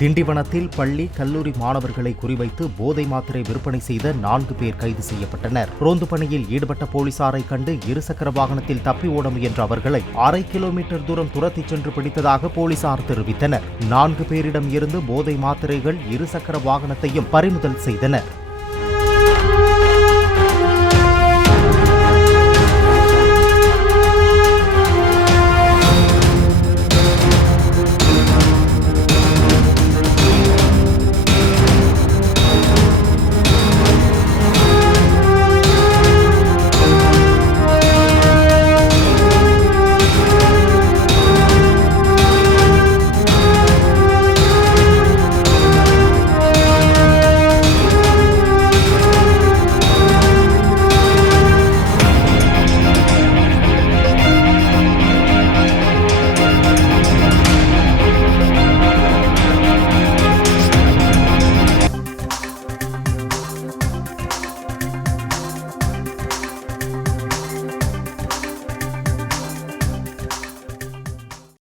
திண்டிவனத்தில் பள்ளி, கல்லூரி மாணவர்களை குறிவைத்து போதை மாத்திரை விற்பனை செய்த 4 பேர் கைது செய்யப்பட்டனர். ரோந்து பணியில் ஈடுபட்ட போலீசாரை கண்டு இருசக்கர வாகனத்தில் தப்பி ஓட முயன்ற அவர்களை 1/2 கிலோமீட்டர் தூரம் துரத்திச் சென்று பிடித்ததாக போலீசார் தெரிவித்தனர். 4 பேரிடம் இருந்து போதை மாத்திரைகள், இருசக்கர வாகனத்தையும் பறிமுதல் செய்தனர்.